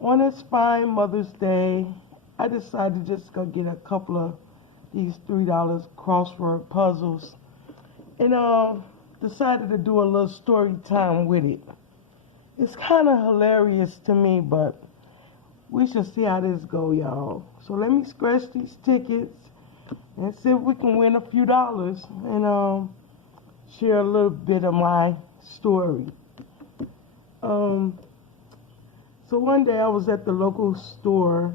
On this fine Mother's Day, I decided to just go get a couple of these $3 crossword puzzles and decided to do a little story time with it. It's kind of hilarious to me, but we should see how this go, y'all. So let me scratch these tickets and see if we can win a few dollars and share a little bit of my story. Um, so one day I was at the local store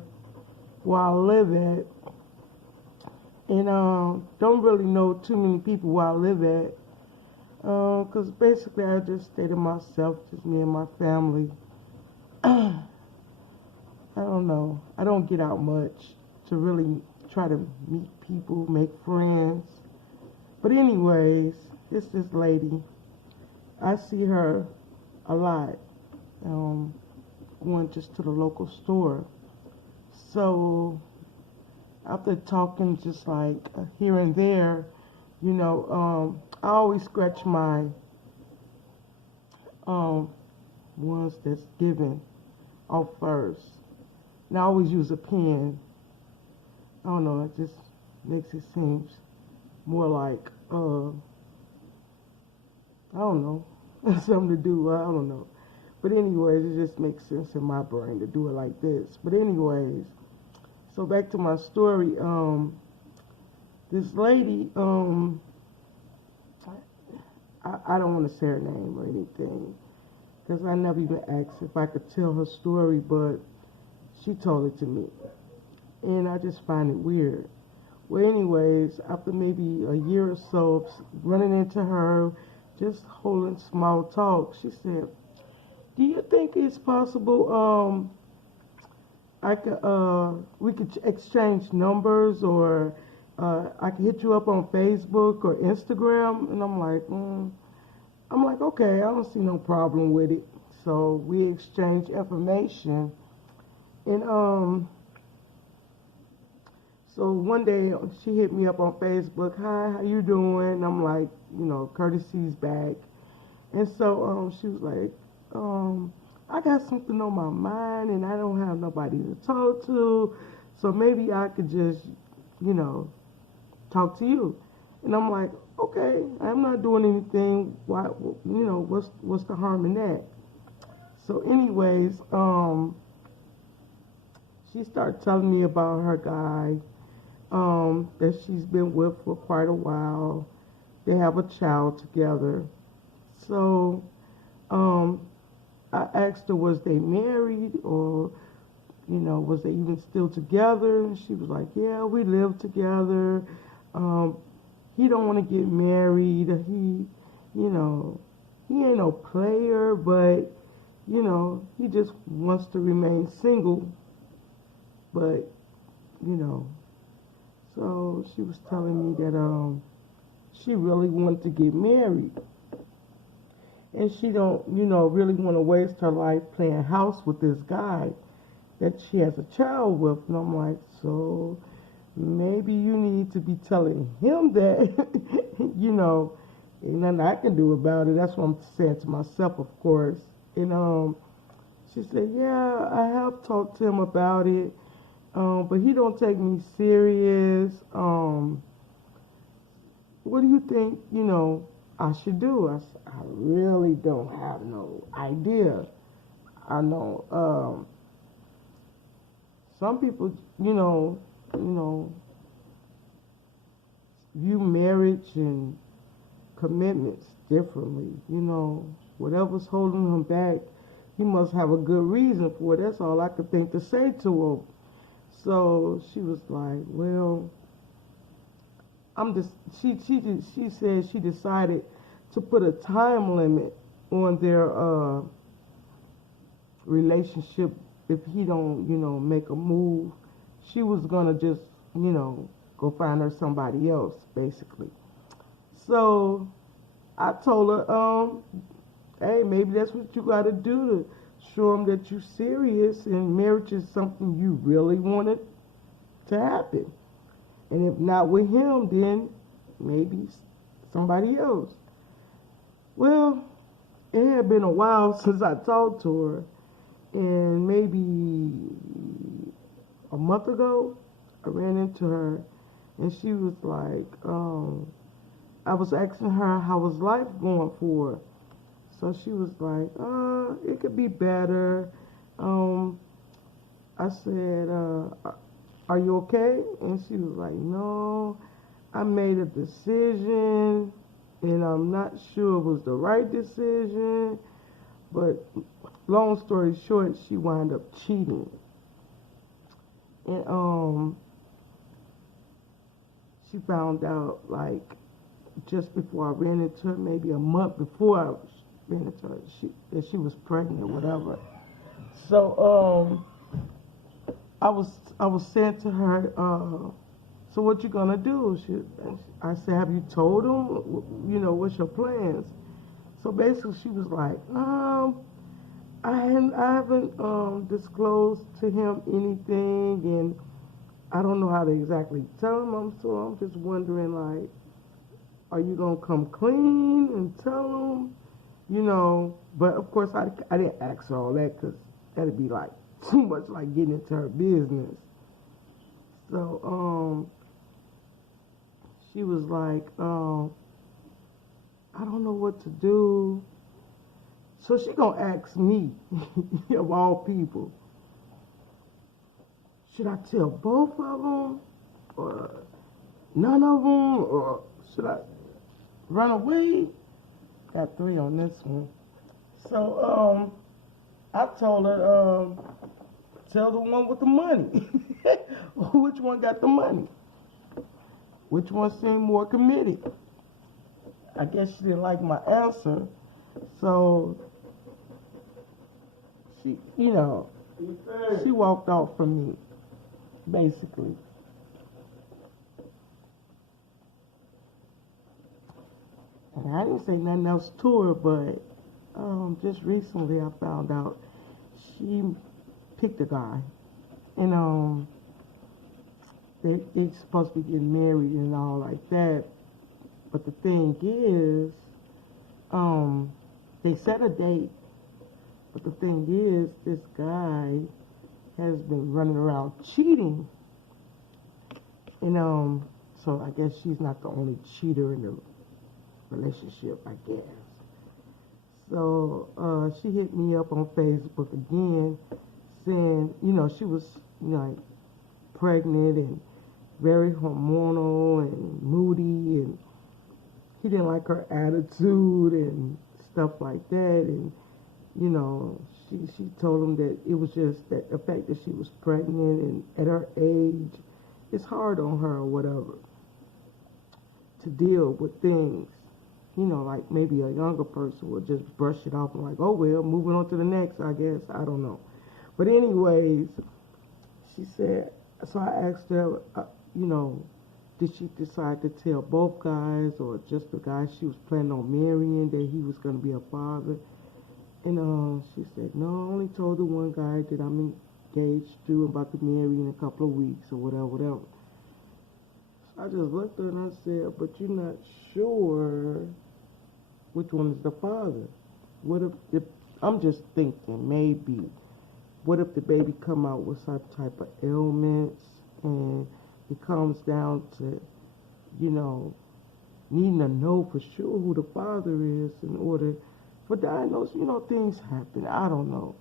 where I live at, and don't really know too many people where I live at, because basically I just stay to myself, just me and my family. I don't know. I don't get out much to really try to meet people, make friends. But anyways, this lady. I see her a lot. Going just to the local store. So after talking just like here and there, I always scratch my ones that's given off first. And I always use a pen. I don't know, it just makes it seem more like I don't know, something to do. I don't know. But anyways, it just makes sense in my brain to do it like this. But anyways, so back to my story. This lady, I don't want to say her name or anything, because I never even asked if I could tell her story, but she told it to me. And I just find it weird. Well, anyways, after maybe a year or so of running into her, just holding small talk, she said, "Do you think it's possible we could exchange numbers, or I could hit you up on Facebook or Instagram?" And I'm like, okay, I don't see no problem with it. So we exchanged information, and so one day she hit me up on Facebook. "Hi, how you doing?" And I'm like, courtesy's back. And so she was like, "I got something on my mind and I don't have nobody to talk to, so maybe I could just, talk to you." And I'm like, "Okay, I'm not doing anything. Why, what's the harm in that?" So anyways, she started telling me about her guy that she's been with for quite a while. They have a child together. So I asked her, was they married, or was they even still together? And she was like, "Yeah, we live together. He don't want to get married. He ain't no player, but he just wants to remain single. But so she was telling me that she really wanted to get married, and she don't really want to waste her life playing house with this guy that she has a child with." And I'm like, "So maybe you need to be telling him that." Ain't nothing I can do about it. That's what I'm saying to myself, of course. And she said, "Yeah, I have talked to him about it, but he don't take me serious. What do you think, I should do?" I said, "I really don't have no idea. I know some people, view marriage and commitments differently. Whatever's holding him back, he must have a good reason for it." That's all I could think to say to him. So she was like, "Well, I'm just." She said she decided to put a time limit on their relationship. If he don't, make a move, she was gonna just, go find her somebody else, basically. So I told her, "Hey, maybe that's what you gotta do to show him that you're serious and marriage is something you really wanted to happen. And if not with him, then maybe somebody else." Well, it had been a while since I talked to her, And maybe a month ago, I ran into her, and she was like, I was asking her how was life going for her. So she was like, it could be better. I said, are you okay? And she was like, no, I made a decision, and I'm not sure it was the right decision. But long story short, she wound up cheating. And she found out like just before I ran into her, maybe a month before I ran into her, that she was pregnant or whatever. So I was saying to her, so what you gonna do? I said, have you told him? You know, what's your plans? So basically, she was like, I haven't disclosed to him anything, and I don't know how to exactly tell him. So I'm just wondering, like, are you gonna come clean and tell him? You know, but of course I didn't ask her all that because that'd be like too much like getting into her business. So she was like, I don't know what to do. So she gonna ask me, of all people, should I tell both of them, or none of them, or should I run away? Got 3 on this one. So I told her, tell the one with the money. Which one got the money? Which one seemed more committed? I guess she didn't like my answer, so she, she walked off from me, basically. And I didn't say nothing else to her, but just recently I found out she picked a guy, and they supposed to be getting married and all like that. But the thing is, they set a date. But the thing is, this guy has been running around cheating, and so I guess she's not the only cheater in the relationship, I guess. So she hit me up on Facebook again, saying, she was, like pregnant and very hormonal and moody, and he didn't like her attitude and stuff like that. And she told him that it was just that the fact that she was pregnant and at her age, it's hard on her or whatever to deal with things. Like maybe a younger person would just brush it off and like, oh well, moving on to the next, I guess. I don't know. But anyways, she said, so I asked her, did she decide to tell both guys or just the guy she was planning on marrying that he was going to be a father? And she said, no, I only told the one guy that I'm engaged to, about to marry in a couple of weeks or whatever. So I just looked at her and I said, but you're not sure which one is the father. What if I'm just thinking, maybe, what if the baby come out with some type of ailments and it comes down to, needing to know for sure who the father is in order for diagnosis. Things happen. I don't know.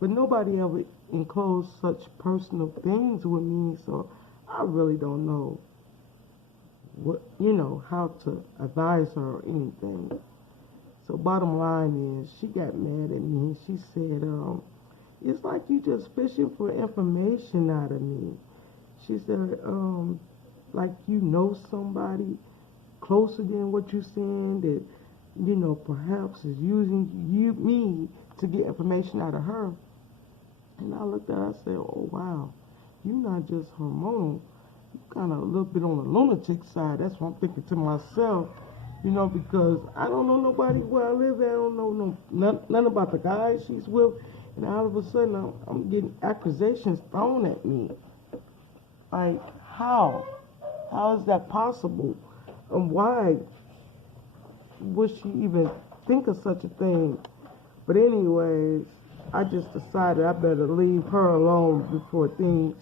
But nobody ever enclosed such personal things with me, so I really don't know what, how to advise her or anything. So bottom line is, she got mad at me. She said, it's like you just fishing for information out of me. She said, like somebody closer than what you're saying that, perhaps is using me to get information out of her. And I looked at her, I said, oh wow, you're not just hormonal, you kind of a little bit on the lunatic side. That's what I'm thinking to myself, because I don't know nobody where I live at. I don't know none about the guys she's with, and all of a sudden I'm getting accusations thrown at me. Like, how? How is that possible? And why would she even think of such a thing? But anyways, I just decided I better leave her alone before things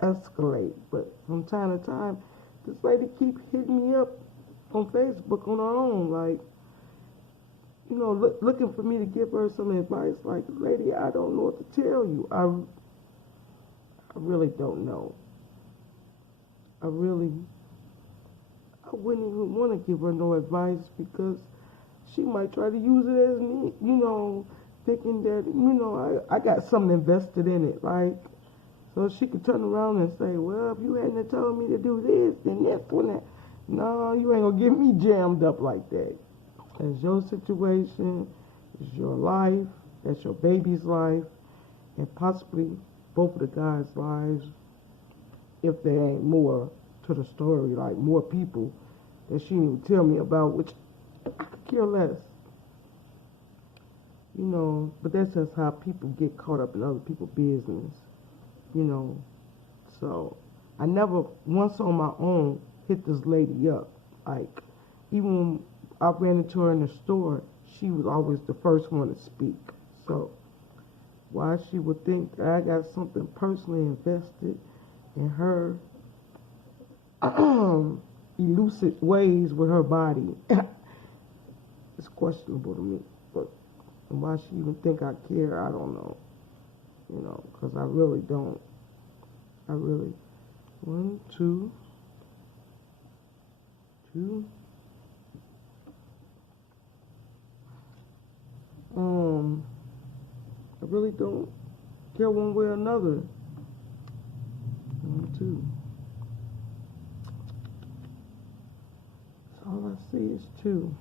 escalate. But from time to time, this lady keep hitting me up on Facebook on her own, like, looking for me to give her some advice. Like, lady, I don't know what to tell you. I really don't know. I wouldn't even want to give her no advice because she might try to use it as me, thinking that, I got something invested in it. Like, so she could turn around and say, well, if you hadn't told me to do this, then that's when that. No, you ain't gonna get me jammed up like that. That's your situation, it's your life, that's your baby's life, and possibly both of the guys' lives, if there ain't more to the story, like more people that she didn't even tell me about, which I could care less. But that's just how people get caught up in other people's business, So I never once on my own hit this lady up. Like, even when I ran into her in the store, she was always the first one to speak. So why she would think that I got something personally invested in her elusive ways with her body, it's questionable to me. But why she even think I care, I don't know. Because I really don't. I really. 1, 2, 2. I really don't care one way or another. 1, 2. So all I see is 2.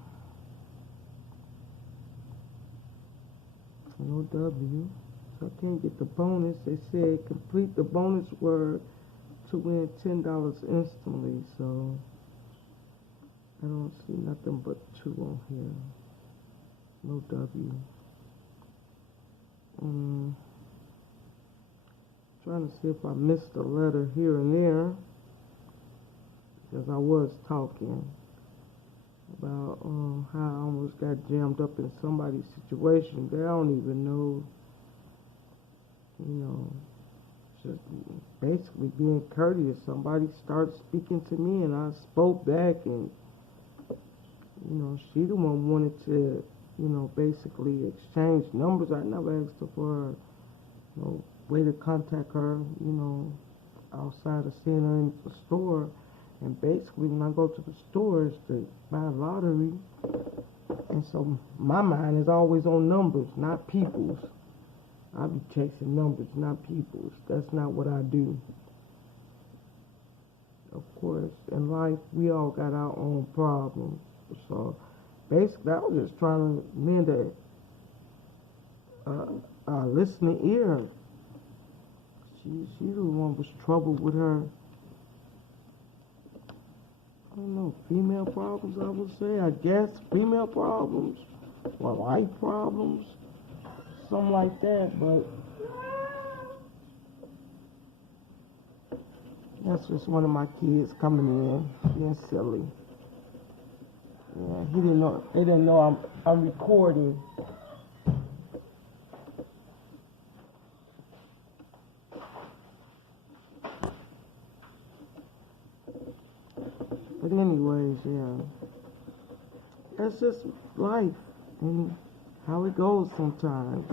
No W. So I can't get the bonus. They said complete the bonus word to win $10 instantly. So I don't see nothing but 2 on here. No W. Trying to see if I missed a letter here and there, because I was talking about how I almost got jammed up in somebody's situation that I don't even know. Just basically being courteous. Somebody started speaking to me and I spoke back, and she the one wanted to basically exchange numbers. I never asked her for no way to contact her, outside of seeing her in the store. And basically when I go to the stores to buy a lottery, and so my mind is always on numbers, not people's. I be chasing numbers, not people's. That's not what I do. Of course, in life, we all got our own problems. So basically, I was just trying to lend a listening ear. She the one was troubled with her, I don't know, female problems, I would say. I guess female problems or life problems, something like that. But that's just one of my kids coming in, being silly. Yeah, they didn't know I'm recording. But anyways, yeah, that's just life and how it goes sometimes.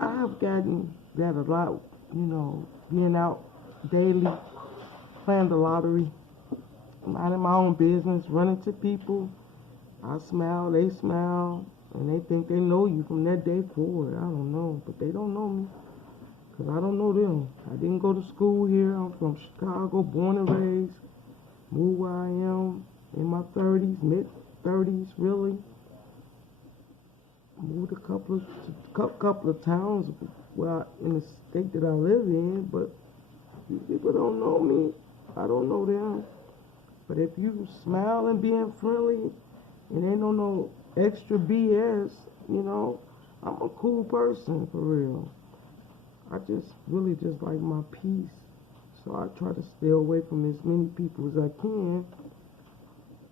I have gotten that a lot, being out daily, playing the lottery, minding my own business, running to people. I smile, they smile, and they think they know you from that day forward. I don't know, but they don't know me. Because I don't know them. I didn't go to school here. I'm from Chicago, born and raised. Moved where I am in my 30s, mid-30s, really. Moved a couple of towns in the state that I live in, but these people don't know me. I don't know them. But if you smile and being friendly and ain't no extra BS, I'm a cool person for real. I just really just like my peace. So I try to stay away from as many people as I can.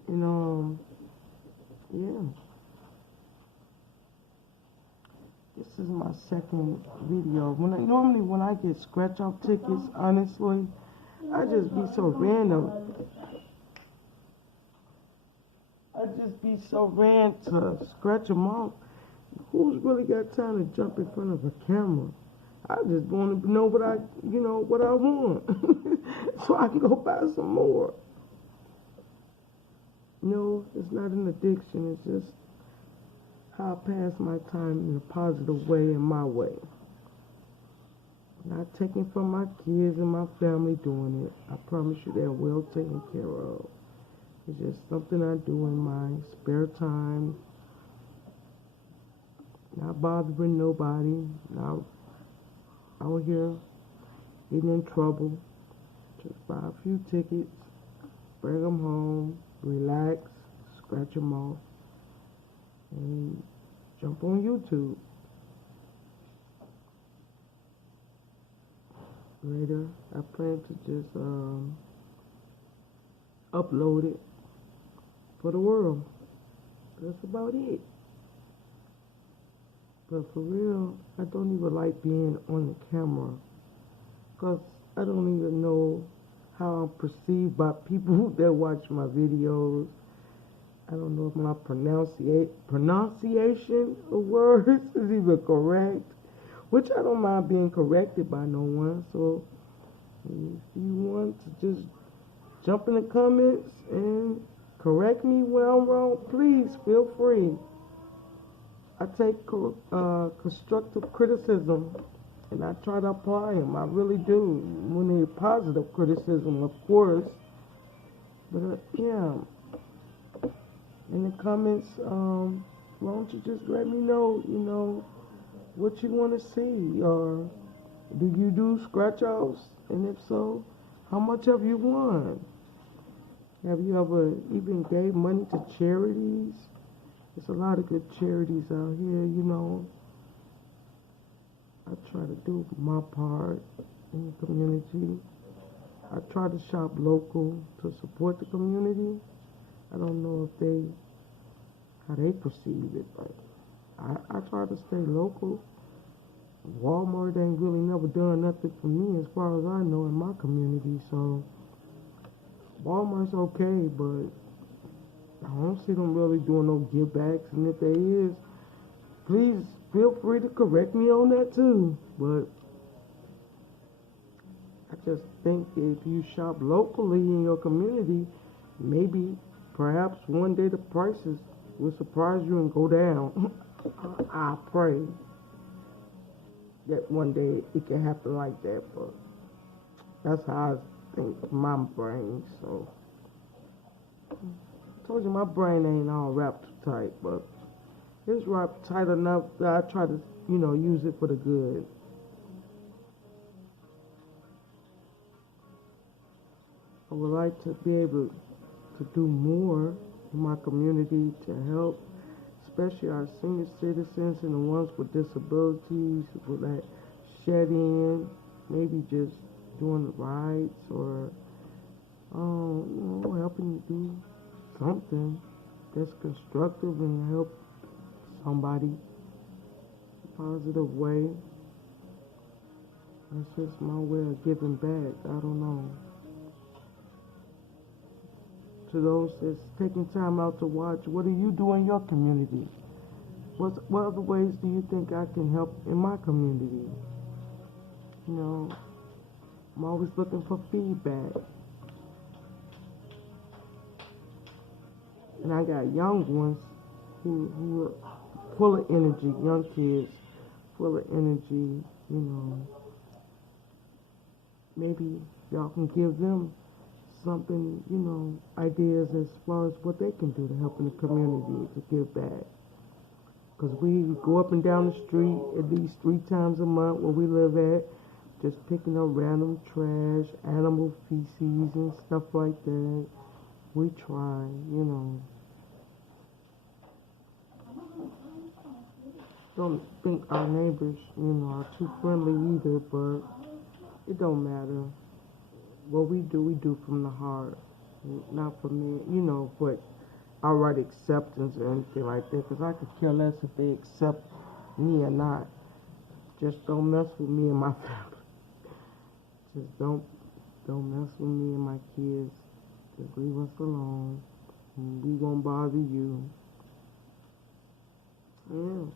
And yeah. This is my second video. Normally when I get scratch off tickets, honestly, I just be so random. I just be so random to scratch them off. Who's really got time to jump in front of a camera? I just want to know what I want, so I can go buy some more. No, it's not an addiction. It's just how I pass my time in a positive way, in my way. Not taking from my kids and my family doing it. I promise you they're well taken care of. It's just something I do in my spare time. Not bothering nobody. Not out here getting in trouble. Just buy a few tickets, bring them home, relax, scratch them off, and jump on YouTube. Later, I plan to just upload it for the world. That's about it. But for real, I don't even like being on the camera, because I don't even know how I'm perceived by people that watch my videos. I don't know if my pronunciation of words is even correct, which I don't mind being corrected by no one. So if you want to just jump in the comments and correct me where I'm wrong, please feel free. I take constructive criticism and I try to apply them. I really do. When they're positive criticism, of course. But yeah, in the comments, why don't you just let me know, what you want to see, or do you do scratch-offs? And if so, how much have you won? Have you ever even gave money to charities? There's a lot of good charities out here, I try to do my part in the community. I try to shop local to support the community. I don't know if how they perceive it, but I try to stay local. Walmart ain't really never done nothing for me as far as I know in my community, so Walmart's okay, but I don't see them really doing no give backs, and if there is, please feel free to correct me on that too. But I just think if you shop locally in your community, maybe perhaps one day the prices will surprise you and go down. I pray that one day it can happen like that, but that's how I think my brain. So I told you my brain ain't all wrapped tight, but it's wrapped tight enough that I try to, use it for the good. I would like to be able to do more in my community to help, especially our senior citizens and the ones with disabilities, with that shed-in, maybe just doing rides or, helping do something that's constructive and help somebody in a positive way. That's just my way of giving back. I don't know. To those that's taking time out to watch, what do you do in your community? What other ways do you think I can help in my community? I'm always looking for feedback. And I got young ones who are full of energy, young kids, full of energy, Maybe y'all can give them something, ideas as far as what they can do to help in the community, to give back. Because we go up and down the street at least 3 times a month where we live at, just picking up random trash, animal feces and stuff like that. We try, Don't think our neighbors, are too friendly either, but it don't matter. What we do from the heart, not from me, but outright acceptance or anything like that, because I could care less if they accept me or not. Just don't mess with me and my family. Just don't mess with me and my kids. Just leave us alone. And we won't bother you. Yeah.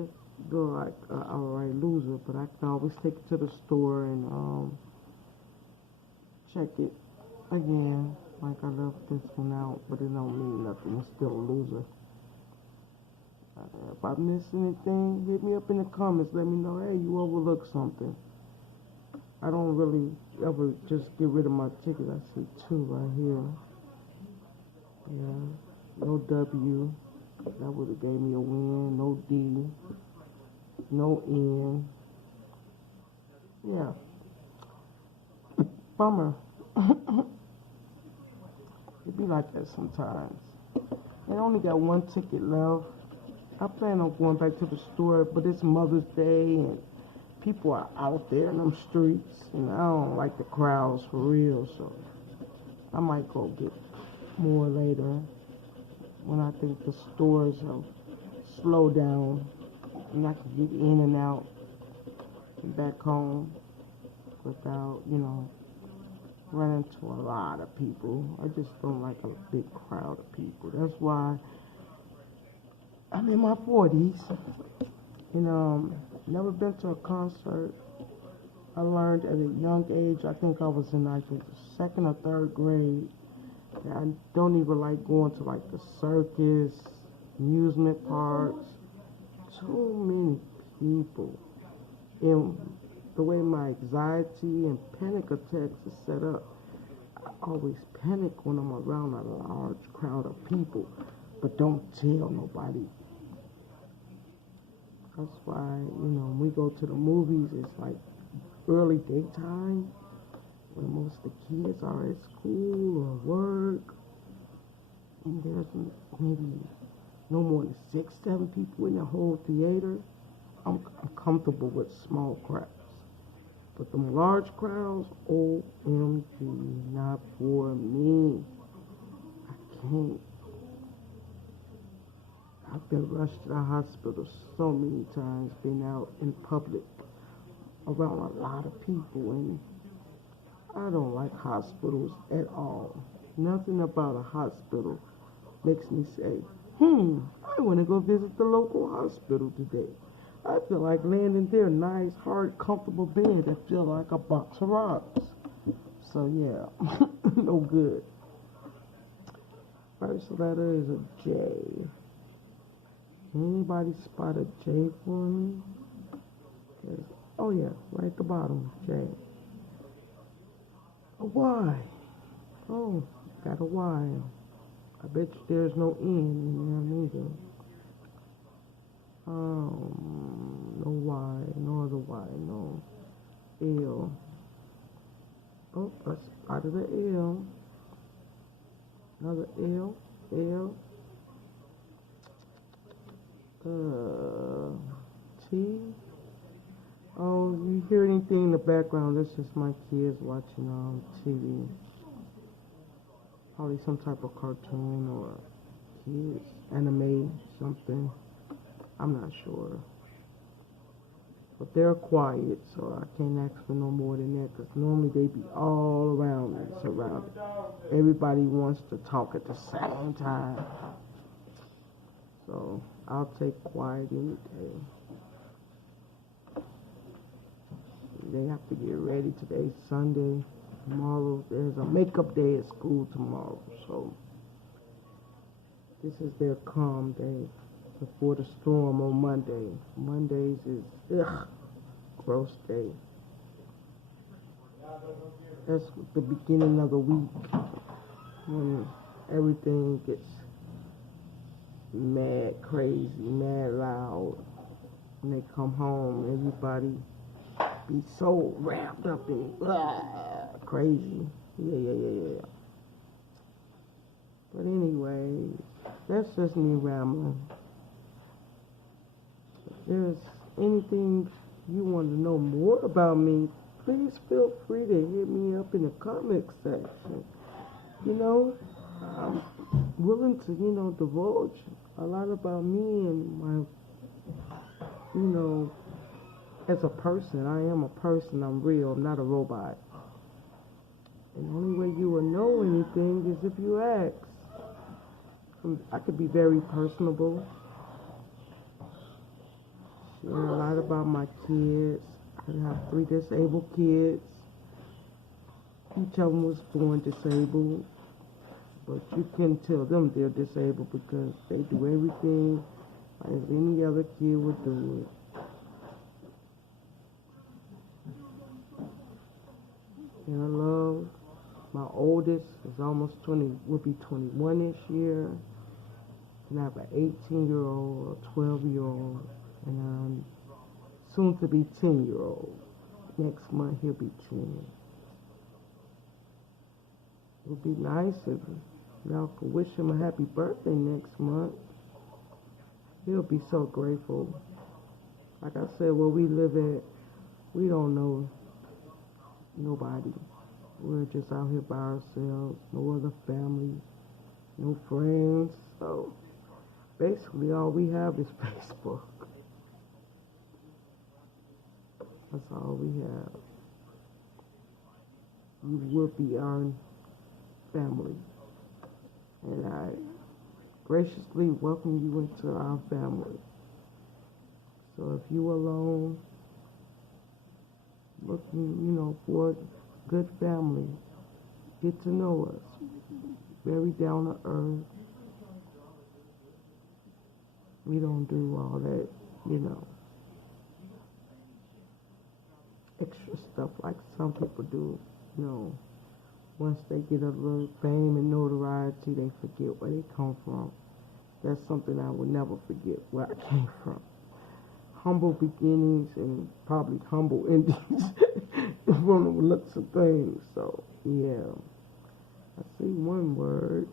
It's feel like an outright loser, but I can always take it to the store and check it again. Like I left this one out, but it don't mean nothing. It's still a loser. If I miss anything, hit me up in the comments. Let me know, hey, you overlooked something. I don't really ever just get rid of my ticket. I see 2 right here. Yeah, no W. That would have gave me a win. No D. No N. Yeah. Bummer. It be like that sometimes. I only got 1 ticket left. I plan on going back to the store, but it's Mother's Day and people are out there in them streets, and I don't like the crowds for real, so I might go get more later when I think the stores have slowed down and I can get in and out and back home without, running into a lot of people. I just don't like a big crowd of people. That's why I'm in my 40s and never been to a concert. I learned at a young age, I think I was in like the 2nd or 3rd grade, that I don't even like going to like the circus, amusement parks. Too many people. And the way my anxiety and panic attacks are set up, I always panic when I'm around a large crowd of people, but don't tell nobody. That's why, when we go to the movies, it's like early daytime, when most of the kids are at school or work, and there's maybe no more than 6, 7 people in the whole theater. I'm comfortable with small crowds. But them large crowds, OMG, not for me. I can't. I've been rushed to the hospital so many times, been out in public around a lot of people, and I don't like hospitals at all. Nothing about a hospital makes me say, I want to go visit the local hospital today. I feel like laying in their nice, hard, comfortable bed that feel like a box of rocks. So yeah, no good. First letter is a J. Anybody spot a J for me? Oh yeah, right at the bottom, J. A Y. Oh, got a Y. I bet you there's no N in there neither. No Y, no other Y, no L. Oh, I spotted the L. Another L, L. T. Oh, you hear anything in the background? That's just my kids watching TV. Probably some type of cartoon or kids anime, something. I'm not sure. But they're quiet, so I can't ask for no more than that, because normally they be all around me, surrounded. Everybody wants to talk at the same time. So I'll take quiet any day. They have to get ready. Today's Sunday. Tomorrow there's a makeup day at school tomorrow. So this is their calm day before the storm on Monday. Mondays is gross day. That's the beginning of the week when everything gets mad crazy, mad loud. When they come home, everybody be so wrapped up in crazy. Yeah. But anyway, that's just me rambling. If there's anything you want to know more about me, please feel free to hit me up in the comment section. I'm willing to, divulge a lot about me and my, you know, as a person. I am a person. I'm real. I'm not a robot. And the only way you will know anything is if you ask. I could be very personable, share a lot about my kids. I have 3 disabled kids. Each of them was born disabled, but you can tell them they're disabled because they do everything as any other kid would do it. And I love my oldest is almost 20, will be 21 this year. And I have an 18-year-old, a 12-year-old, and soon to be 10-year-old. Next month he'll be 10. It would be nice if y'all could wish him a happy birthday next month. He'll be so grateful. Like I said, where we live at, we don't know nobody. We're just out here by ourselves, no other family, no friends. So basically all we have is Facebook. That's all we have. You will be our family. And I graciously welcome you into our family. So if you alone, looking, for a good family, get to know us. Very down to earth. We don't do all that, extra stuff like some people do. Once they get a little fame and notoriety, they forget where they come from. That's something I will never forget, where I came from. Humble beginnings and probably humble endings from the looks of things. So, yeah. I see one word.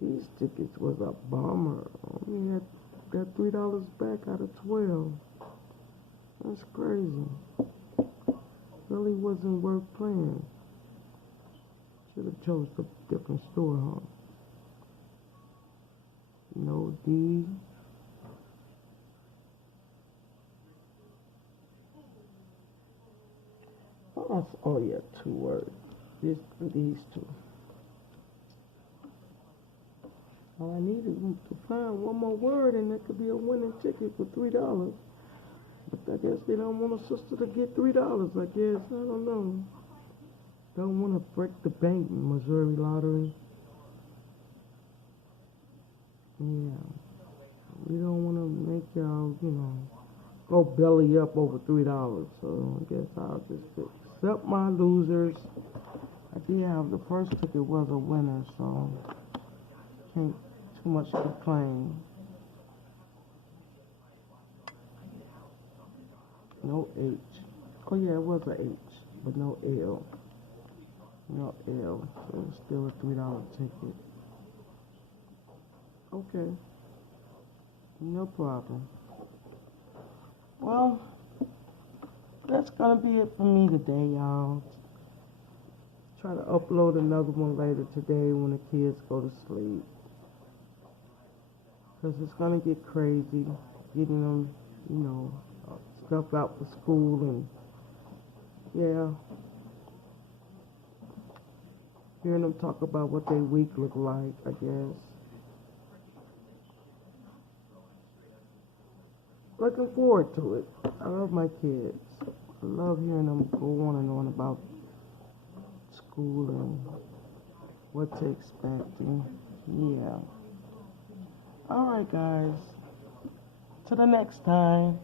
These tickets was a bummer. I only got $3 back out of 12. That's crazy. Really wasn't worth playing. Should have chose a different store, huh? No D. Oh yeah, 2 words. These 2. All I needed was to find one more word and it could be a winning ticket for $3. But I guess they don't want a sister to get $3, I guess. I don't know. Don't want to break the bank, Missouri lottery. Yeah. We don't want to make y'all, go belly up over $3. So I guess I'll just accept my losers. I did have the first ticket was a winner, so can't too much complain. No H. Oh yeah, it was a H, but no L. No L. So it's still a $3 ticket. Okay. No problem. Well, that's gonna be it for me today, y'all. Try to upload another one later today when the kids go to sleep. Cause it's gonna get crazy getting them, stuff out for school and yeah. Hearing them talk about what their week look like, I guess. Looking forward to it. I love my kids. I love hearing them go on and on about school and what to expect and yeah. Alright guys. Till the next time.